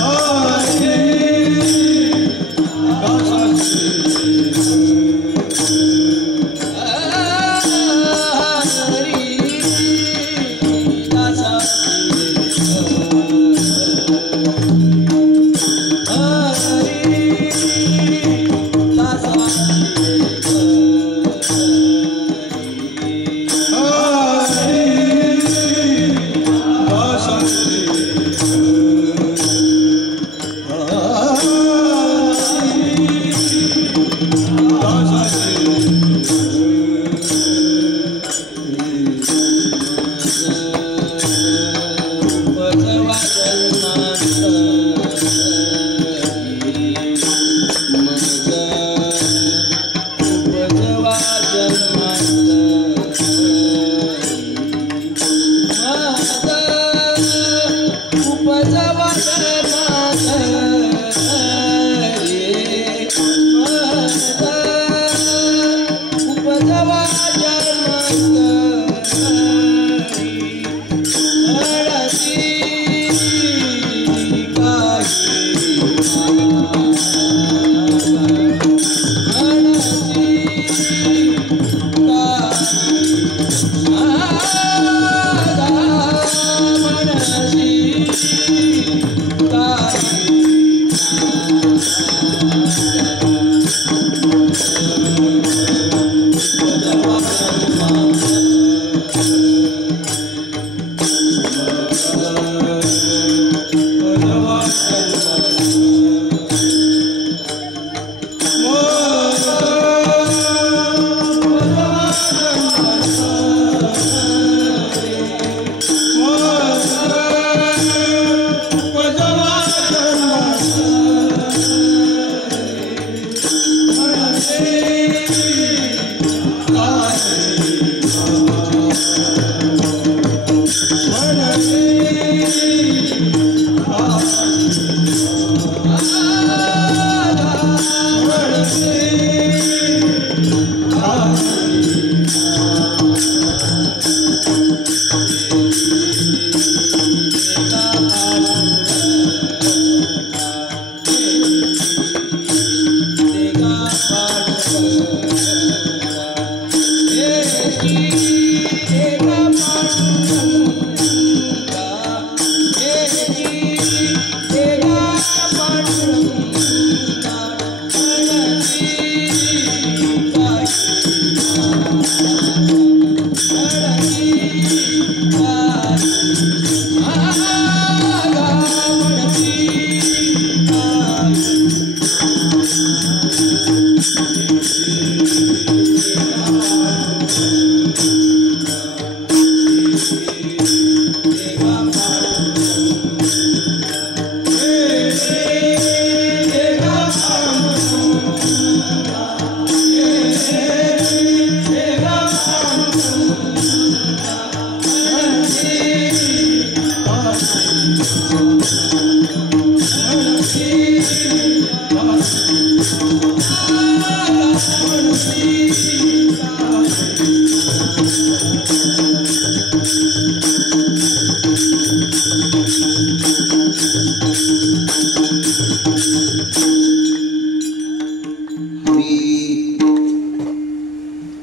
Hare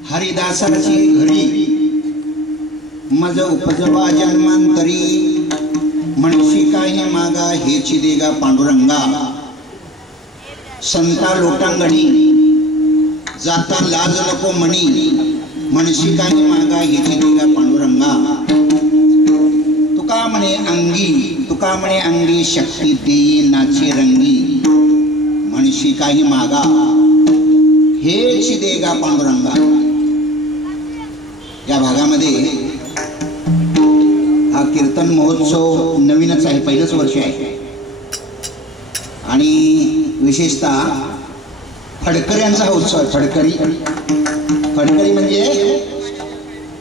हरिदासाची घरी मज उपजवा जन्मांतरी म्हणशी काही मागा हेची देगा पांडुरंगा संता लोटांगणी जाता लाज नको मणी म्हणशी काही मागा हेची देगा पांडुरंगा तुका म्हणे अंगी शक्ती देई नाचे रंगी म्हणशी काही मागा हेची देगा पांडुरंगा। या भागामध्ये हा कीर्तन महोत्सव नवीनच आहे, पहिलंच वर्ष आहे आणि विशेषतः फडकऱ्यांचा हा उत्सव आहे। फडकरी म्हणजे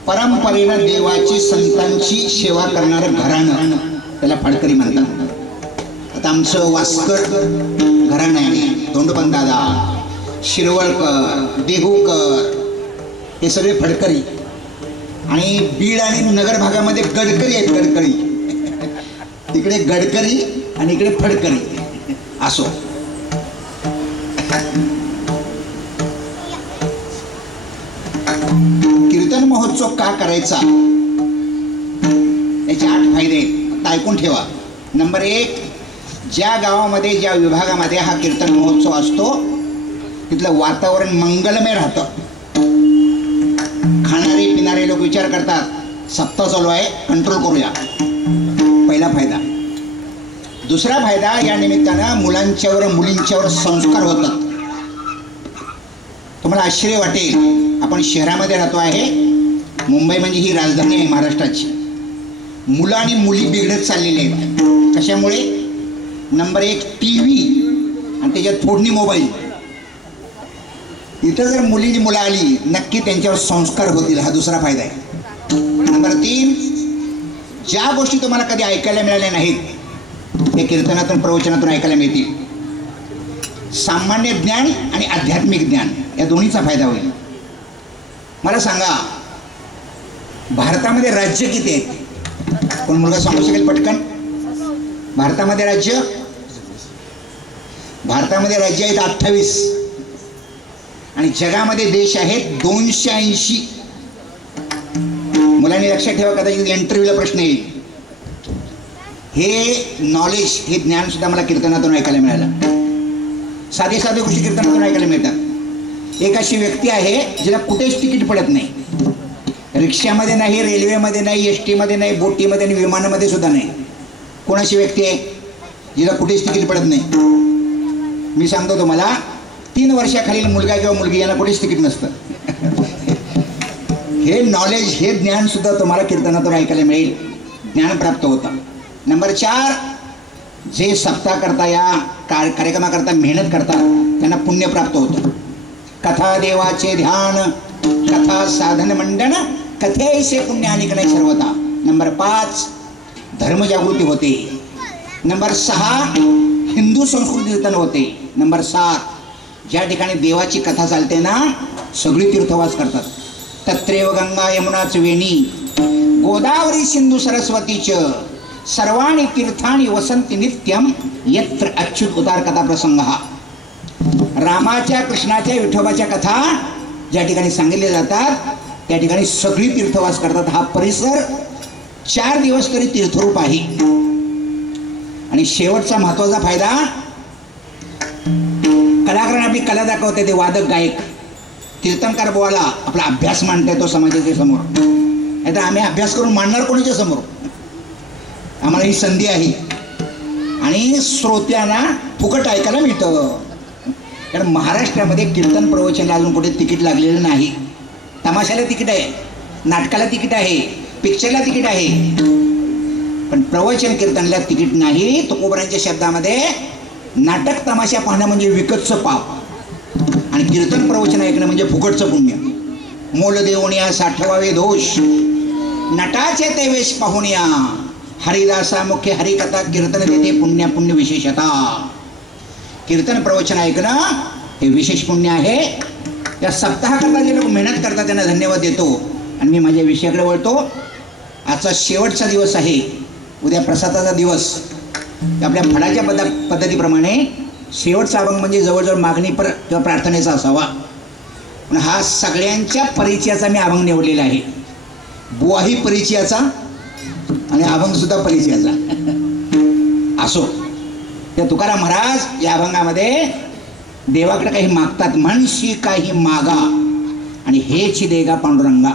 परंपरेनं देवाची संतांची सेवा करणारं घराणं, त्याला फडकरी म्हणतात। आता आमचं वास्कर घराणं आहे, धोंडोपंतदादा, शिरवळकर, देहूकर हे सगळे फडकरी। आणि बीड आणि नगर भागामध्ये गडकरी आहेत, गडकरी तिकडे गडकरी आणि इकडे फडकरी असो। कीर्तन महोत्सव का करायचा याचे 8 फायदे आता ऐकून ठेवा। नंबर 1, ज्या गावामध्ये ज्या विभागामध्ये हा कीर्तन महोत्सव असतो तिथलं वातावरण मंगलमय राहतं। खाणारे पिणारे लोक विचार करतात सप्ताह चालू आहे, कंट्रोल करूया, पहिला फायदा। दुसरा फायदा, या निमित्तानं मुलांच्यावर मुलींच्यावर संस्कार होतात। तुम्हाला आश्चर्य वाटेल, आपण शहरामध्ये राहतो आहे, मुंबई म्हणजे ही राजधानी आहे महाराष्ट्राची। मुलं आणि मुली बिघडत चाललेले आहेत, कशामुळे? नंबर 1 टीव्ही आणि त्याच्यात फोडणी मोबाईल। इथं जर मुलं आली नक्की त्यांच्यावर संस्कार होतील, हा दुसरा फायदा आहे। नंबर 3, ज्या गोष्टी तुम्हाला कधी ऐकायला मिळाल्या नाहीत ते कीर्तनातून प्रवचनातून ऐकायला मिळतील। सामान्य ज्ञान आणि आध्यात्मिक ज्ञान या दोन्हीचा फायदा होईल। मला सांगा, भारतामध्ये राज्य किती आहेत? कोण मुलगा सांगू शकेल पटकन? भारतामध्ये राज्य आहेत 28 आणि जगामध्ये देश आहेत 280। मुलांनी लक्षात ठेवा, कदाचित इंटरव्ह्यूला प्रश्न येईल। हे नॉलेज, हे ज्ञान सुद्धा मला कीर्तनातून ऐकायला मिळालं। साधे गोष्टी कीर्तनातून ऐकायला मिळतात। एक अशी व्यक्ती आहे जिला कुठेच तिकीट पडत नाही, रिक्षामध्ये नाही, रेल्वेमध्ये नाही, एसटी मध्ये नाही, बोटीमध्ये आणि विमानामध्ये सुद्धा नाही। कोणाची व्यक्ती आहे जिला कुठेच तिकीट पडत नाही? मी सांगतो तुम्हाला, 3 वर्षाखालील मुलगा किंवा मुलगी यांना कुठेच तिकीट नसतं। हे नॉलेज, हे ज्ञान सुद्धा तुम्हाला कीर्तनातून ऐकायला मिळेल, ज्ञान प्राप्त होतं। नंबर 4, जे सप्ताह करता, या कार्यक्रमाकरता मेहनत करतात त्यांना पुण्य प्राप्त होतं। कथा देवाचे ध्यान, कथा साधन मंडन, कथेसे पुण्यानिक नाही सर्वता। नंबर 5, धर्मजागृती होते। नंबर 6, हिंदू संस्कृती जतन होते। नंबर 7, ज्या ठिकाणी देवाची कथा चालते ना, सगळी तीर्थवास करतात। तत्रेव गंगा यमुनाच वेणी, गोदावरी सिंधू सरस्वतीच, सर्वाणी तीर्थानी वसंती नित्यम, यत्र अच्युत उदार कथा प्रसंग। रामाच्या, कृष्णाच्या, विठोबाच्या कथा ज्या ठिकाणी सांगितल्या जातात त्या ठिकाणी सगळी तीर्थवास करतात। हा परिसर 4 दिवस तरी तीर्थरूप आहे। आणि शेवटचा महत्वाचा फायदा, कलाकारांना आपली कला दाखवते, ते वादक गायक, कीर्तनकार बोला आपला अभ्यास मांडते तो समाजाच्या समोर। नाहीतर आम्ही अभ्यास करून मांडणार कोणाच्या समोर? आम्हाला ही संधी आहे आणि श्रोत्यांना फुकट ऐकायला मिळतं। कारण महाराष्ट्रामध्ये कीर्तन प्रवचनाला अजून कुठे तिकीट लागलेलं नाही। तमाशाला तिकीट आहे, नाटकाला तिकीट आहे, पिक्चरला तिकीट आहे, पण प्रवचन कीर्तनला तिकीट नाही। तुकोबरांच्या शब्दामध्ये नाटक तमाशा पाहणं म्हणजे विकतचं पाप आणि कीर्तन प्रवचन ऐकणं म्हणजे फुकटचं पुण्य। मोल देवणिया साठवावे दोष, नटाचे ते वेश पाहुनिया, हरिदासा मुख्य हरिकथा कीर्तन देते पुण्य विशेषता। कीर्तन प्रवचन ऐकणं हे विशेष पुण्य आहे. त्या सप्ताहाकरता जे लोक मेहनत करतात त्यांना धन्यवाद देतो. आणि मी माझ्या विषयाकडे वळतो. आजचा शेवटचा दिवस आहे, उद्या प्रसादाचा दिवस. आपल्या फळाच्या पद्धतीप्रमाणे शेवटचा अभंग म्हणजे जवळजवळ मागणी किंवा प्रार्थनेचा असावा. पण हा सगळ्यांच्या परिचयाचा मी अभंग निवडलेला आहे. बुवाही परिचयाचा आणि अभंग सुद्धा परिचयाचा असो. त्या तुकाराम महाराज या अभंगामध्ये देवाकडे काही मागतात. म्हणशी काही मागा आणि हेच देगा पांडुरंगा.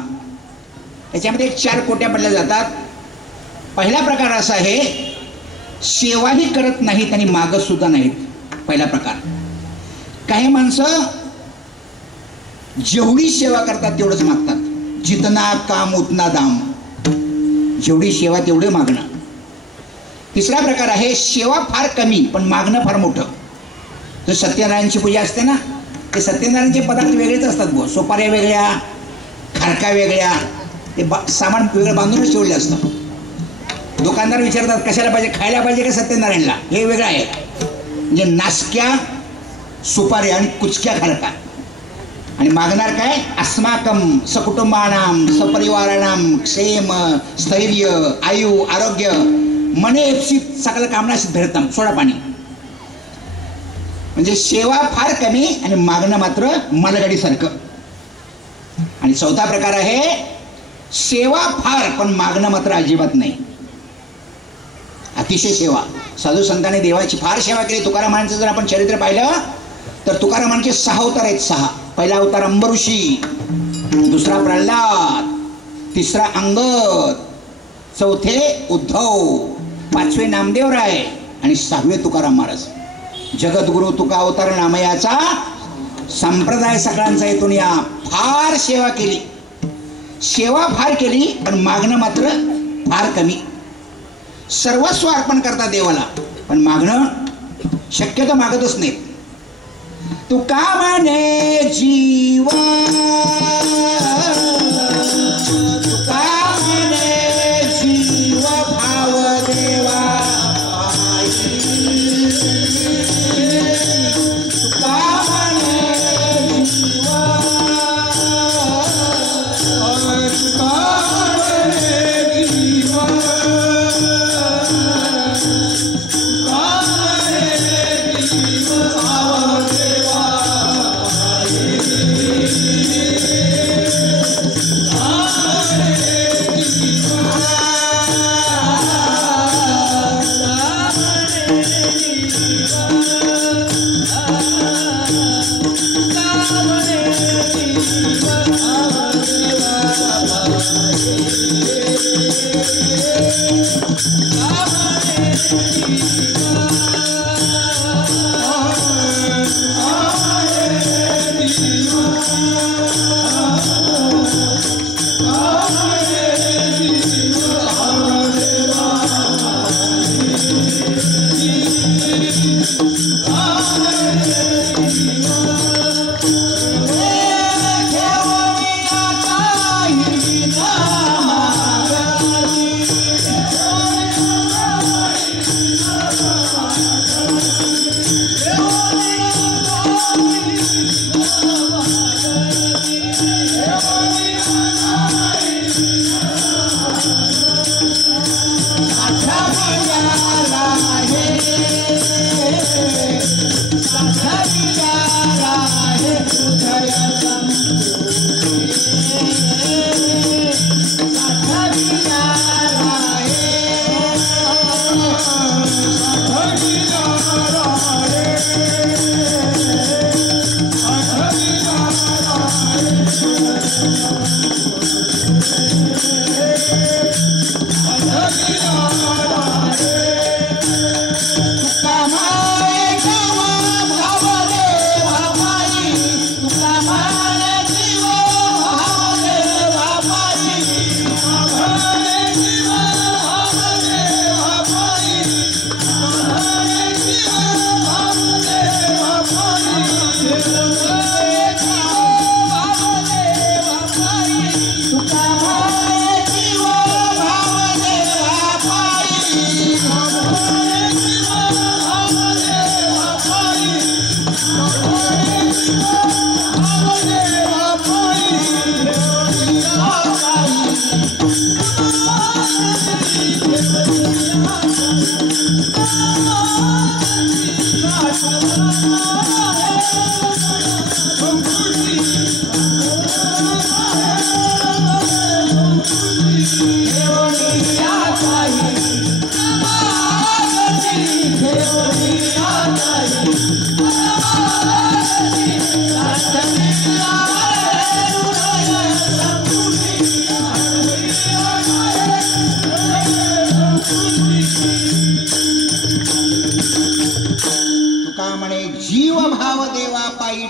त्याच्यामध्ये 4 कोट्या पडल्या जातात. पहिला प्रकार असा आहे, सेवाही करत नाहीत आणि मागत सुद्धा नाहीत. पहिला प्रकार. काही माणसं जेवढी सेवा करतात तेवढंच मागतात. जितना काम उतना दाम. जेवढी सेवा तेवढे मागणं. तिसरा प्रकार आहे, सेवा फार कमी पण मागणं फार मोठं. तर सत्यनारायणची पूजा असते ना, ते सत्यनारायणचे पदार्थ वेगळेच असतात. सोपाऱ्या वेगळ्या, खारका वेगळ्या, ते सामान वेगळं बांधूनच ठेवले असतं. दुकानदार विचारतात कशाला पाहिजे, खायला पाहिजे का सत्यनारायणला, हे वेगळं आहे. म्हणजे नासक्या सुपाऱ्या आणि कुचक्या खारका. आणि मागणार काय, अस्माकम सकुटुंबानाम सपरिवाराणाम क्षेम स्थैर्य आयु आरोग्य मने एप्सित सकल कामना सिद्धर्थम. सोडा पाणी. म्हणजे सेवा फार कमी आणि मागणं मात्र मालगाडीसारखं. आणि चौथा प्रकार आहे, सेवा फार पण मागणं मात्र अजिबात नाही. अतिशय सेवा. साधू संतांनी देवाची फार सेवा केली. तुकारामांचं जर आपण चरित्र पाहिलं तर तुकारामांचे 6 अवतार आहेत. 6. पहिला अवतार अंबऋषी, दुसरा प्रल्हाद, तिसरा अंगद, चौथे उद्धव, 5वे नामदेवराय आणि 6वे तुकाराम महाराज. जगद्गुरु तुका अवतार नामयाचा संप्रदाय सगळ्यांचा येथून या. फार सेवा केली, सेवा फार केली पण मागणं मात्र फार कमी. सर्वस्व अर्पण करतात देवाला पण मागणं शक्यतो मागतच नाही. तुका म्हणे जीवा, तुका म्हणे जीव भाव देवा, तुका म्हणे जीवा, तुका म्हणे जीवा,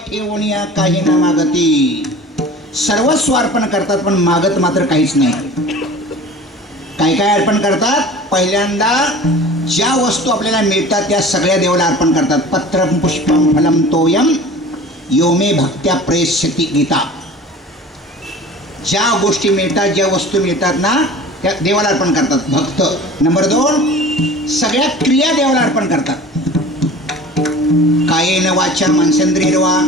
ठेवूनिया काही न मागती. सर्वस्व अर्पण करतात पण मागत मात्र काहीच नाही. काय काय अर्पण करतात? पहिल्यांदा ज्या वस्तू आपल्याला मिळतात त्या सगळ्या देवाला अर्पण करतात. पत्रम पुष्पम फलम तोयम यो मे भक्त्या प्रेष्यति गीता. ज्या गोष्टी मिळतात, ज्या वस्तू मिळतात ना त्या देवाला अर्पण करतात भक्त. नंबर 2, सगळ्या क्रिया देवाला अर्पण करतात. कायेन वाचा मनसेंद्रियर्वा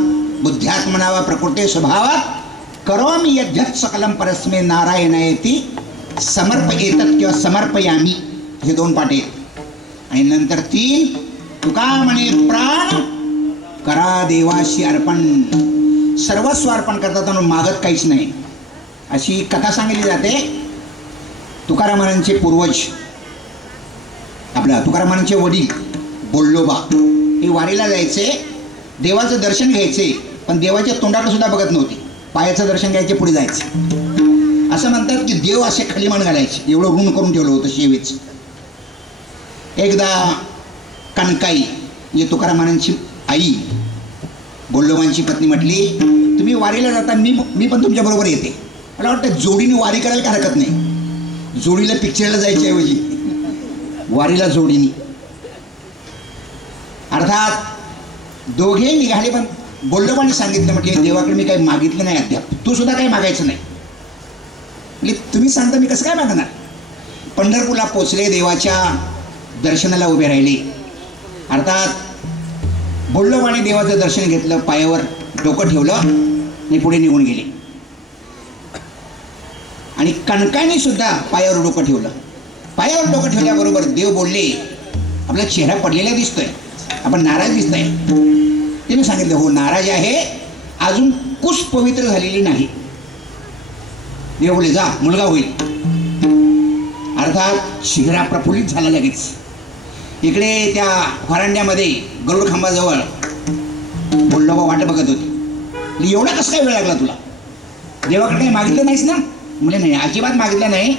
बुद्ध्यात्मना वा प्रकृते स्वभावात करोमि यद्यत् सकलम परस्मै नारायणायेति समर्पयेतत् किंवा समर्पयामी. हे 2 पाठ आहेत. आणि नंतर 3, तुका म्हणे प्राण करा देवाशी अर्पण. सर्वस्व अर्पण करतात आणि मागत काहीच नाही. अशी कथा सांगितली जाते. तुकारामांचे पूर्वज, आपल्या तुकारामांचे वडील बोल्लोबा हे वारीला जायचे, देवाचं दर्शन घ्यायचे, पण देवाच्या तोंडाकडे सुद्धा बघत नव्हते. पायाचं दर्शन घ्यायचे, पुढे जायचे. असं म्हणतात की देव असे खाली मान घालायचे, एवढं ऋण करून ठेवलं होतं सेवेच. एकदा कणकाई म्हणजे तुकारामांची आई बोल्लोबांची पत्नी म्हटली, तुम्ही वारीला जाता, मी पण तुमच्या बरोबर येते. मला वाटतं जोडीने वारी करायला काय हरकत नाही. जोडीला पिक्चरला जायच्या ऐवजी वारीला जोडीने. अर्थात दोघे निघाले, पण बोल्लोबांनी सांगितलं, म्हटले देवाकडे मी काही मागितलं नाही अद्याप, तू सुद्धा काही मागायचं नाही. म्हणजे तुम्ही सांगता मी कसं काय मागणार. पंढरपूरला पोचले, देवाच्या दर्शनाला उभे राहिले. अर्थात बोल्लोबाने देवाचं दर्शन घेतलं, पायावर डोकं ठेवलं आणि पुढे निघून गेले. आणि कणकाने सुद्धा पायावर डोकं ठेवलं. पायावर डोकं ठेवल्याबरोबर देव बोलले, आपला चेहरा पडलेला दिसतोय, आपण नाराज दिसताय. तिने सांगितलं, हो नाराज आहे, अजून कुश पवित्र झालेली नाही. देव बोलले, जा मुलगा होईल. अर्थात शिगरा प्रफुल्लित झाला लगेच. इकडे त्या व्हरांड्यामध्ये गरुड खांबाजवळ बोल्लोबा वाट बघत होती. एवढा कसं काय वेळ लागला तुला? देवाकडे काही मागितलं नाहीस ना? म्हणजे नाही, अजिबात मागितलं नाही,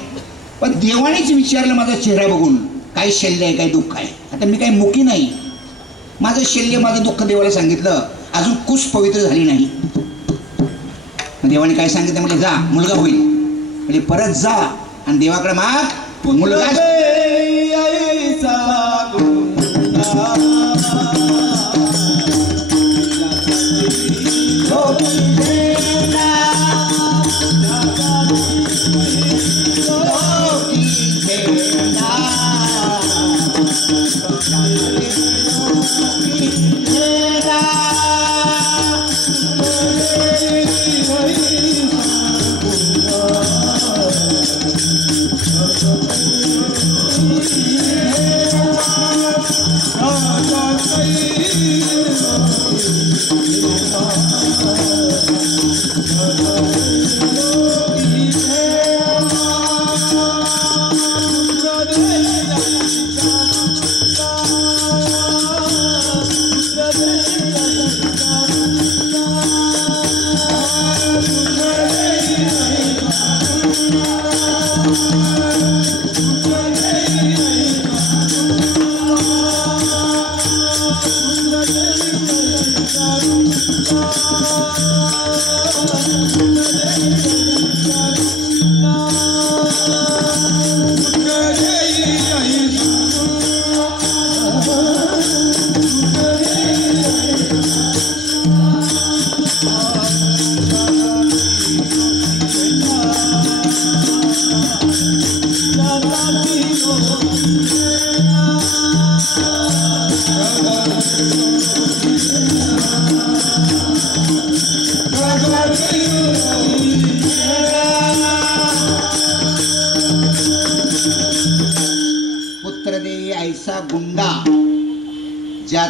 पण देवानेच विचारलं माझा चेहरा बघून, काय शल्य आहे, काय दुःख आहे. आता मी काही मुकी नाही, माझं शल्य, माझं दुःख देवाला सांगितलं, अजून कुश पवित्र झाली नाही. देवाने काय सांगितलं? म्हणजे जा मुलगा होईल. म्हणजे परत जा आणि देवाकडे माग मुलगा.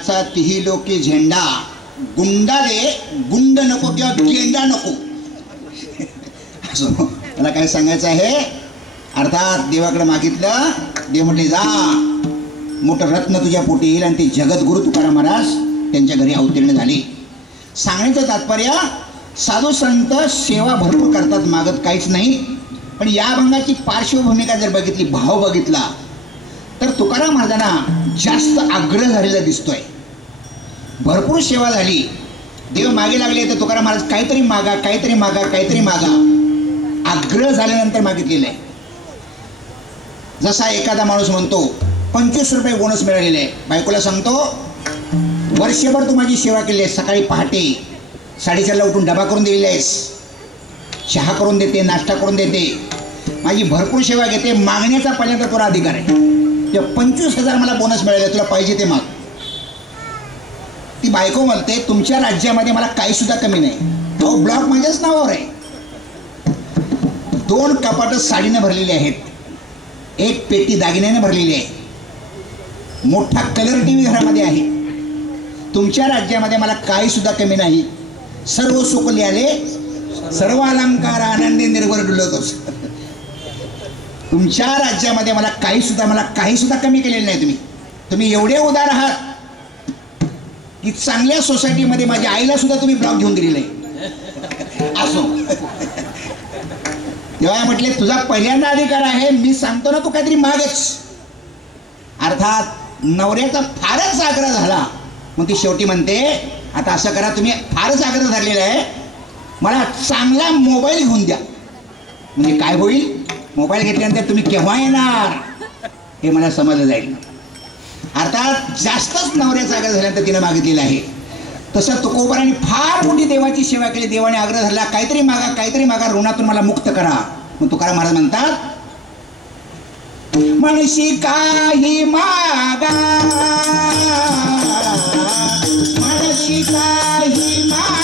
ज्याचा तिही लोके झेंडा, गुंडा दे, गुंड नको किंवा गेंडा नको. असो मला काय सांगायचं आहे. अर्थात देवाकडे मागितलं, देव म्हटले जा, मोठं रत्न तुझ्या पोटी येईल. आणि ते जगद्गुरु तुकाराम महाराज त्यांच्या घरी अवतीर्ण झाले. सांगण्याचं तात्पर्य, साधू संत सेवा भरपूर करतात, मागत काहीच नाही. पण या अभंगाची पार्श्वभूमिका जर बघितली, भाव बघितला, तर तुकाराम महाराजांना जास्त आग्रह झालेला दिसतोय. भरपूर सेवा झाली, देव मागे लागले, तर तुकाराम महाराज काहीतरी मागा, काहीतरी मागा, काहीतरी मागा, आग्रह झाल्यानंतर मागितलेलं आहे. जसा एखादा माणूस म्हणतो 25 रुपये बोनस मिळालेले आहे, बायकोला सांगतो वर्षभर तू माझी सेवा केली आहे, सकाळी पहाटे 4:30ला उठून डबा करून दिलेला आहेस, चहा करून देते, नाश्ता करून देते, माझी भरपूर सेवा घेते, मागण्याचा पहिल्यांदा तुला अधिकार आहे. तेव्हा 25,000 मला बोनस मिळाले, तुला पाहिजे ते माग. ती बायको म्हणते तुमच्या राज्यामध्ये मला काही सुद्धा कमी नाही. तो ब्लॉक माझ्याच नावावर आहे. 2 कपाटं साडीने भरलेली आहेत, 1 पेटी दागिन्याने भरलेली आहे, मोठा कलर टीव्ही घरामध्ये आहे. तुमच्या राज्यामध्ये मला काही सुद्धा कमी नाही. सर्व सुख लिहाले, सर्व अलंकार आनंदी निर्भर डुलतोस. तुमच्या राज्यामध्ये मला काही सुद्धा कमी केलेलं नाही. तुम्ही एवढे उदार आहात की चांगल्या सोसायटीमध्ये माझ्या आईला सुद्धा तुम्ही ब्लॉक घेऊन दिलेलं आहे. असो तेव्हा म्हटले तुझा पहिल्यांदा अधिकार आहे, मी सांगतो ना तू काहीतरी मागच. अर्थात नवऱ्याचा फारच आग्रह झाला, मग ती शेवटी म्हणते आता असं करा, तुम्ही फारच आग्रह धरलेला आहे, मला चांगला मोबाईल घेऊन द्या. म्हणजे काय होईल, मोबाईल घेतल्यानंतर तुम्ही केव्हा येणार हे मला समजलं जाईल. अर्थात जास्तच नवऱ्याचा आग्रह झाल्यानंतर तिने मागितलेला आहे. तसं तुकोबारांनी फार मोठी देवाची सेवा केली. देवाने आग्रह धरला, काहीतरी मागा, काहीतरी मागा, ऋणातून मला मुक्त करा. मग तुकाराम महाराज म्हणतात मनशी काही मागा, मनशी काही मागा,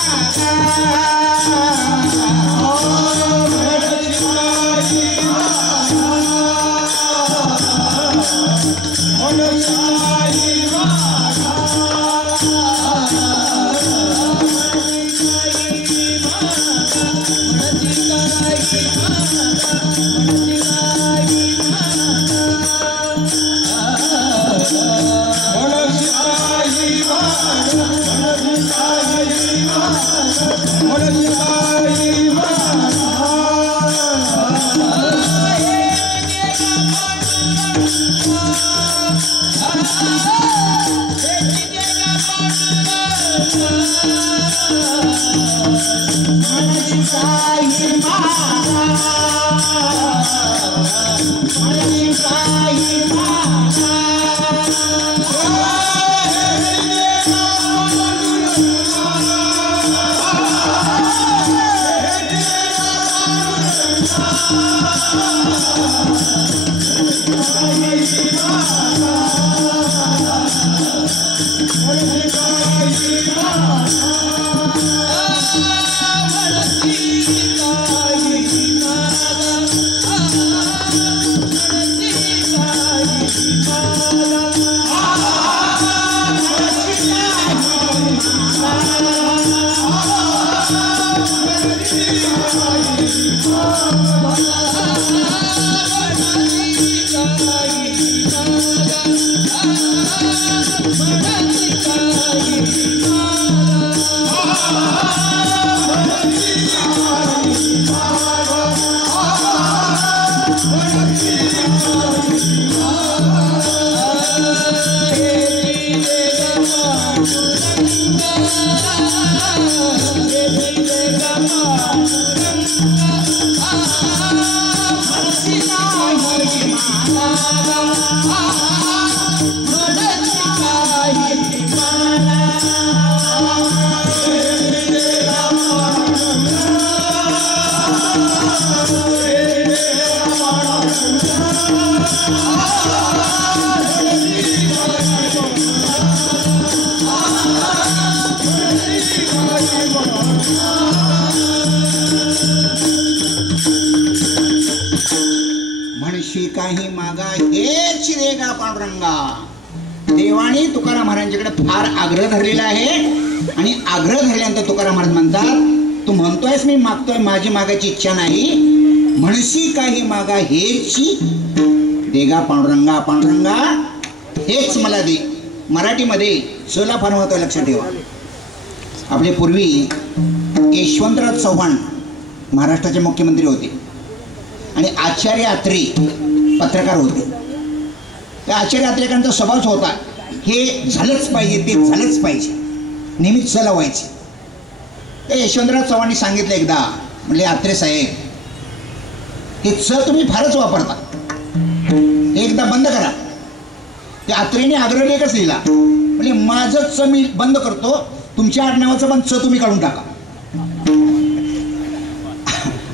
म्हणशी काही मागा हेच रे गा पांडुरंगा, देवाने तुकाराम महाराजांच्याकडे फार आग्रह धरलेला आहे आणि आग्रह धरल्यानंतर तुकाराम महाराज म्हणतात, तू म्हणतोयस मी मागतोय, माझी मागायची इच्छा नाही, म्हणशी काही मागा हेची देगा पांडुरंगा, पांडुरंगा हेच मला दे. मराठीमध्ये चला फार महत्व लक्षात ठेवा. आपले पूर्वी यशवंतराव चव्हाण महाराष्ट्राचे मुख्यमंत्री होते आणि आचार्य अत्रे पत्रकार होते. त्या आचार्य अत्रेकरांचा स्वभावच होता, हे झालंच पाहिजे, ते झालंच पाहिजे, नेहमीच चला व्हायचे. ते यशवंतराव चव्हाणांनी सांगितलं एकदा, म्हणजे अत्रे साहेब हे च तुम्ही फारच वापरता, हे एकदा बंद करा. ते अत्रेने आग्रह एकच लिहिला, म्हणजे माझं च मी बंद करतो, तुमच्या आडनावाचं पण च तुम्ही काढून टाका.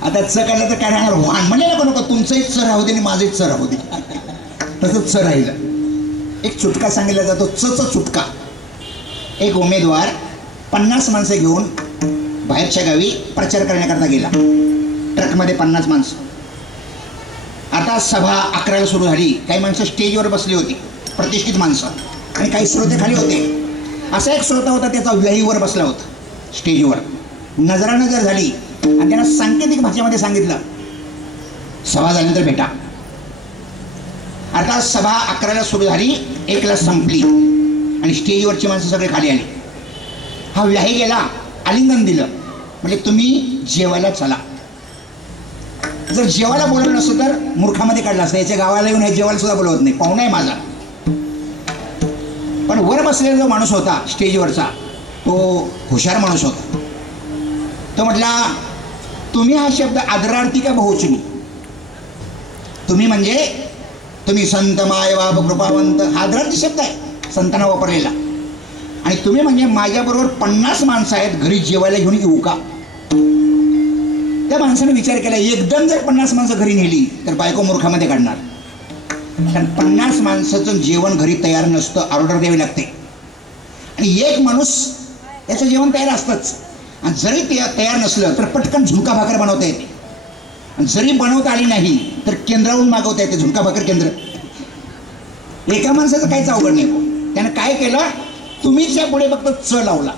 आता च काढलं तर काय राहणार, वाहन म्हणे नको नको, तुमचंही च राहू दे आणि माझंही च राहू दे, तसंच च राहिलं. एक चुटका सांगितला जातो, च चुटका. एक उमेदवार 50 माणसं घेऊन बाहेरच्या गावी प्रचार करण्याकरता गेला, ट्रकमध्ये 50 माणसं. आता सभा 11ला सुरू झाली. काही माणसं स्टेजवर बसली होती, प्रतिष्ठित माणसं, आणि काही श्रोते खाली होते. असा एक श्रोता होता, त्याचा व्याहीवर बसला होता स्टेजवर. नजरानजर झाली आणि त्यांना सांकेतिक भाषेमध्ये सांगितलं, सभा झाल्यानंतर भेटा. आता सभा 11ला सुरू झाली, 1ला संपली आणि स्टेजवरची माणसं सगळे खाली आली. हा व्याही गेला, आलिंगन दिलं, म्हणजे तुम्ही जेवायला चला. जर जेवायला बोलवलं नसतं तर मूर्खामध्ये काढलं असतं, याच्या गावाला येऊन हे जेवायला सुद्धा बोलवत नाही, पाहुणा आहे माझा. पण वर बसलेला जो माणूस होता स्टेजवरचा, तो हुशार माणूस होता. तो म्हटला, तुम्ही हा शब्द आदरार्थी का बहुवचनी? तुम्ही म्हणजे तुम्ही संत माय बाप कृपावंत, हा आदरार्थी शब्द आहे संतांना वापरलेला. आणि तुम्ही म्हणजे माझ्याबरोबर 50 माणसं आहेत, घरी जेवायला घेऊन येऊ का? त्या माणसाने विचार केला, एकदम जर 50 माणसं घरी नेली तर बायको मूर्खामध्ये काढणार. कारण 50 माणसाचं जेवण घरी तयार नसतं, ऑर्डर द्यावी लागते. आणि एक माणूस त्याचं जेवण तयार असतंच. आणि जरी ते तयार नसलं तर पटकन झुणका भाकर बनवता येते. आणि जरी बनवता आली नाही तर केंद्रावरून मागवता येते झुणका भाकर केंद्र. एका माणसाचं काहीच अवघड नाही. त्यानं काय केलं, तुम्हीच या पुढे फक्त च लावला,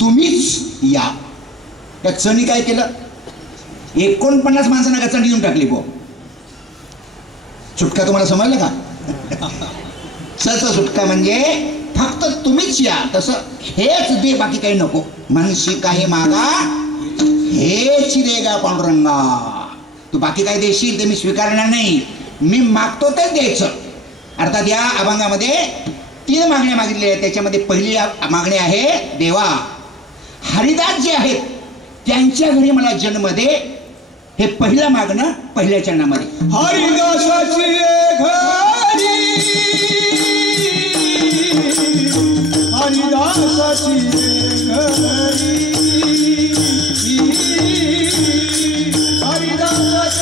तुम्हीच या. त्या चनी काय केलं, 49 माणसांना गचंडी देऊन टाकली. बो चुटका तुम्हाला समजलं का? च चुटका म्हणजे फक्त तुम्हीच या, तसं हेच दे, बाकी काही नको. म्हणशी काही मागा हेच देगा पांडुरंगा. तू बाकी काय देशील ते मी स्वीकारणार नाही, मी मागतो तेच द्यायचं. अर्थात या अभंगामध्ये 3 मागण्या मागितल्या आहेत. त्याच्यामध्ये पहिली मागणी आहे, देवा हरिदास जे आहेत त्यांच्या घरी मला जन्म दे. हे पहिलं मागणं पहिल्या चरणामध्ये. हरिदासाची घरी, हरिदासाची घरी, हरिदासाची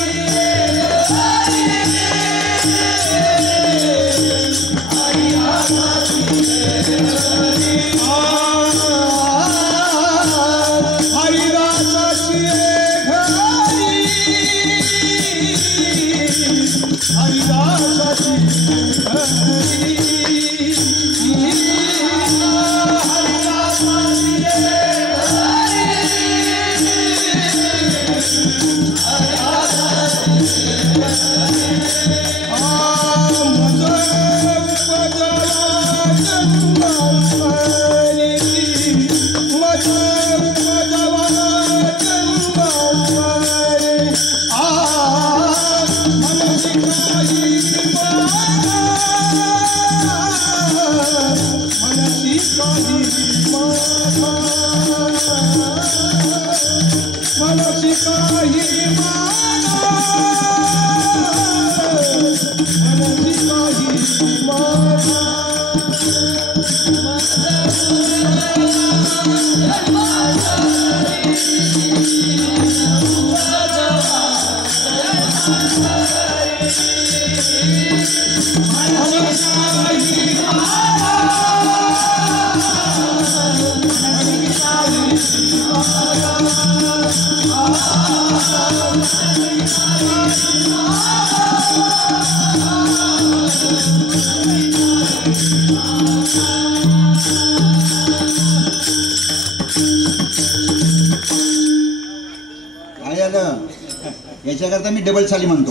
त्याच्याकरता मी डबल चाली म्हणतो.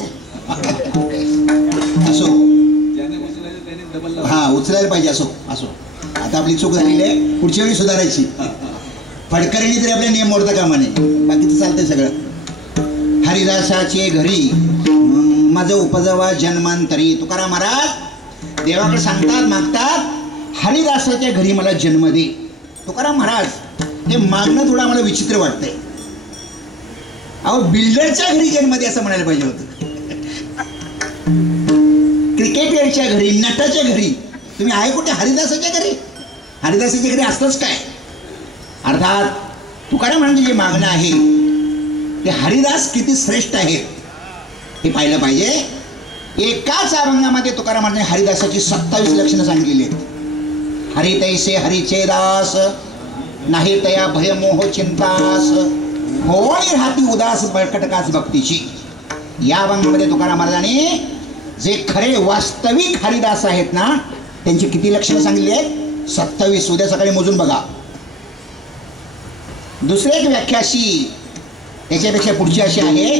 असो, हा उचलायला पाहिजे. असो असो, आता आपली चूक झालेली आहे, पुढच्या वेळी सुधारायची. फडकरीने तरी आपले नियम मोडता कामा नये, बाकीचं चालतंय सगळं. हरिदासाचे घरी माझं उपजवा जन्मांतरी. तुकाराम महाराज देवाकडे सांगतात, मागतात, हरिदासाच्या घरी मला जन्म दे. तुकाराम महाराज हे मागणं थोडं आम्हाला विचित्र वाटतंय. अहो, बिल्डरच्या घरी जन्म दे असं म्हणायला पाहिजे होतं. क्रिकेटरच्या घरी, नटाच्या घरी. तुम्ही आहे कुठे? हरिदासाच्या घरी. हरिदासाच्या घरी असतंच काय? अर्थात तुकाराम महाराजांचे जे मागणं आहे ते हरिदास किती श्रेष्ठ आहेत हे पाहिलं पाहिजे. एकाच अभंगामध्ये तुकाराम महाराजांनी हरिदासाची 27 लक्षणं सांगितलेली आहेत. हरि तैसे हरिचे दास, नाही तया भय मोह चिंतास, होय राहती उदास बळकटकास भक्तीची. या अभंगामध्ये तुकाराम महाराजांनी जे खरे वास्तविक हरिदास आहेत ना त्यांची किती लक्षणं सांगितली आहेत? 27. उद्या सकाळी मोजून बघा. दुसरी एक व्याख्या अशी, त्याच्यापेक्षा पुढची अशी आहे,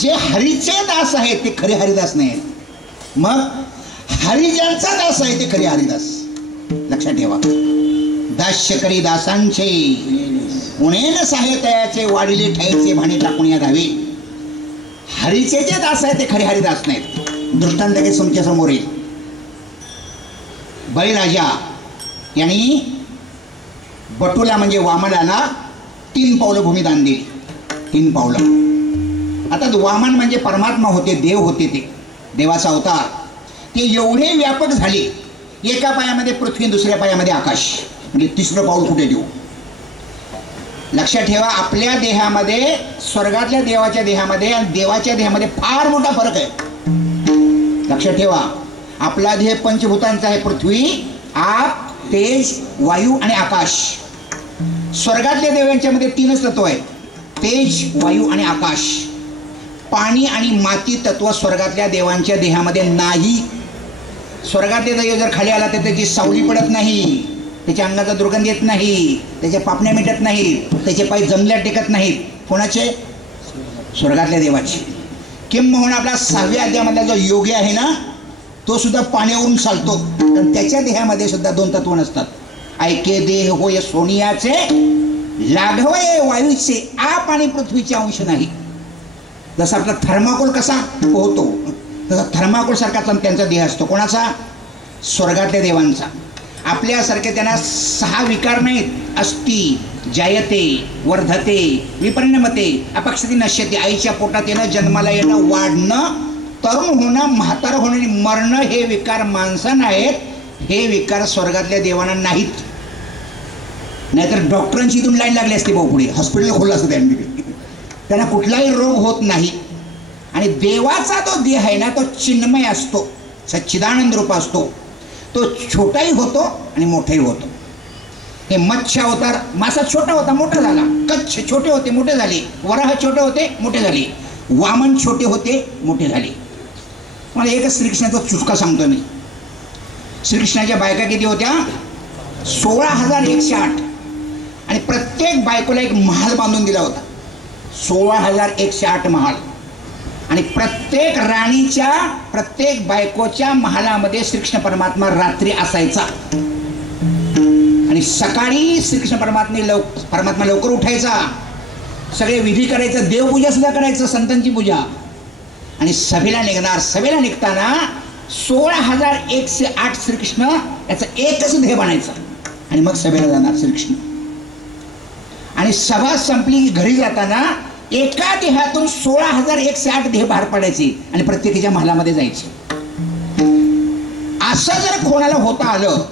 जे हरीचे दास आहेत ते खरे हरिदास नाही. मग हरिजांचा दास आहे ते खरे हरिदास. लक्षात ठेवा. दास्य करी दासांचे, उणेन साहेतयाचे, वाढिले ठाईचे भाणे टाकून या धावे. हरीचे जे दास आहेत ते खरे हरिदास नाहीत. दृष्टांत काही तुमच्या समोर येईल. बळीराजा यांनी बटूला म्हणजे वामनाला 3 पावलं भूमिदान दिली. 3 पावलं. आता वामन म्हणजे परमात्मा होते, देव होते, ते देवाचा अवतार. ते एवढे व्यापक झाले, एका पायामध्ये पृथ्वी, दुसऱ्या पायामध्ये आकाश. म्हणजे तिसरं पाऊल कुठे देऊ? लक्षात ठेवा, आपल्या देहामध्ये, स्वर्गातल्या देवाच्या देहामध्ये आणि देवाच्या देहामध्ये फार मोठा फरक आहे. लक्षात ठेवा, आपला देह पंचभूतांचा आहे. पृथ्वी, आप, तेज, वायू आणि आकाश. स्वर्गातल्या देवांच्यामध्ये 3च तत्व आहेत, तेज, वायू आणि आकाश. पाणी आणि माती तत्व स्वर्गातल्या देवांच्या देहामध्ये नाही. स्वर्गातले देव जर खाली आला तर त्याची सावली पडत नाही, त्याच्या अंगाचा दुर्गंध येत नाही, त्याच्या पापण्या मिटत नाहीत, त्याचे पाय जमल्या टेकत नाहीत. कोणाचे? स्वर्गातल्या देवाचे. किंबहुना आपला 6व्या अध्यायामधला जो योगी आहे ना तो सुद्धा पाण्यावरून चालतो, कारण त्याच्या देहामध्ये सुद्धा 2 तत्व नसतात. ऐके देह होय सोनियाचे, लाघवय वायूचे, आप आणि पृथ्वीचे अंश नाही. जसा आपला थर्माकोल कसा पोहतो तसा थर्माकोल सारखा त्यांचा देह असतो. कोणाचा? स्वर्गातल्या देवांचा. आपल्यासारखे त्यांना 6 विकार नाहीत. अस्ति, जायते, वर्धते, विपरिणमते, अपक्षती, नश्यते. आईच्या पोटात येणं, जन्माला येणं, वाढणं, तरुण होणं, म्हातारं होणं आणि मरणं हे विकार माणसांना आहेत. हे विकार स्वर्गातल्या देवांना नाहीत. नाहीतर डॉक्टरांची इथून लाईन लागली असते भाऊ, पुढे हॉस्पिटल खोललं असतं त्यांना कुठलाही रोग होत नाही. आणि देवाचा तो देह आहे ना तो चिन्मय असतो, सच्चिदानंद रूप असतो. तो छोटाही होतो आणि मोठाही होतो. हे मत्स्य अवतार, मासा छोटा होता मोठा झाला, कच्छ छोटे होते मोठे झाले, वराह छोटे होते मोठे झाले, वामन छोटे होते मोठे झाले. मला एकच श्रीकृष्णाचा चुटका सांगतो मी. श्रीकृष्णाच्या बायका किती होत्या? 16,108. आणि प्रत्येक बायकोला एक महाल बांधून दिला होता. 16,108 महाल. आणि प्रत्येक राणीच्या, प्रत्येक बायकोच्या महालामध्ये श्रीकृष्ण परमात्मा रात्री असायचा. आणि सकाळी श्रीकृष्ण परमात्मा लवकर उठायचा, सगळे विधी करायचं, देवपूजा सुद्धा करायचं, संतांची पूजा. आणि सभेला निघणार. सभेला निघताना 16,108 श्रीकृष्ण याचं एकच देह बनायचं आणि मग सभेला जाणार श्रीकृष्ण. आणि सभा संपली की घरी जाताना एका देहातून 16,108 देह बाहेर पडायचे आणि प्रत्येकाच्या महालामध्ये जायचे. असं जर कोणाला होता आलं